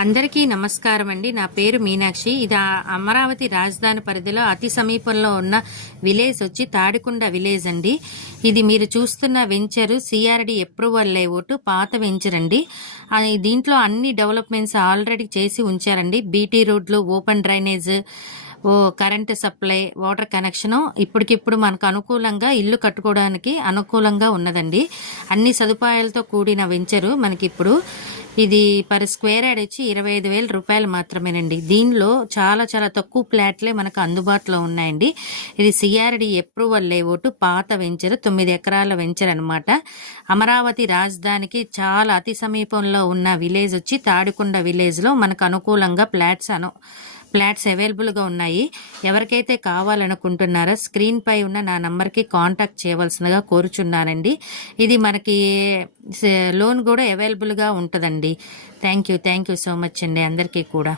అందరికీ నమస్కారం అండి. నా పేరు మీనాక్షి. ఇది అమరావతి రాజధాని పరిధిలో అతి సమీపంలో ఉన్న విలేజ్ వచ్చి తాడికొండ విలేజ్ అండి. ఇది మీరు చూస్తున్న వెంచరు సిఆర్డి అప్రూవల్ లేఅవుట్, పాత వెంచర్ అండి. దీంట్లో అన్ని డెవలప్మెంట్స్ ఆల్రెడీ చేసి ఉంచారండి. బీటీ రోడ్లు, open drainage, current supply, water connection ఇప్పటికిప్పుడు మనకు అనుకూలంగా ఇల్లు కట్టుకోవడానికి అనుకూలంగా ఉన్నదండి. అన్ని సదుపాయాలతో కూడిన వెంచరు మనకిప్పుడు. ఇది పర్ స్క్వేర్ యార్డ్ వచ్చి 25,000 రూపాయలు మాత్రమేనండి. దీనిలో చాలా చాలా తక్కువ ప్లాట్లే మనకు అందుబాటులో ఉన్నాయండి. ఇది సిఆర్డి అప్రూవల్ లేఅవుట్, పాత వెంచర్, 9 ఎకరాల వెంచర్ అనమాట. అమరావతి రాజధానికి చాలా అతి సమీపంలో ఉన్న విలేజ్ వచ్చి తాడికొండ విలేజ్లో మనకు అనుకూలంగా ఫ్లాట్స్ అవైలబుల్గా ఉన్నాయి. ఎవరికైతే కావాలనుకుంటున్నారో స్క్రీన్ పై ఉన్న నా నంబర్కి కాంటాక్ట్ చేయవలసిందిగా కోరుచున్నానండి. ఇది మనకి లోన్ కూడా అవైలబుల్గా ఉంటుందండి. థ్యాంక్ యూ సో మచ్ అండి అందరికీ కూడా.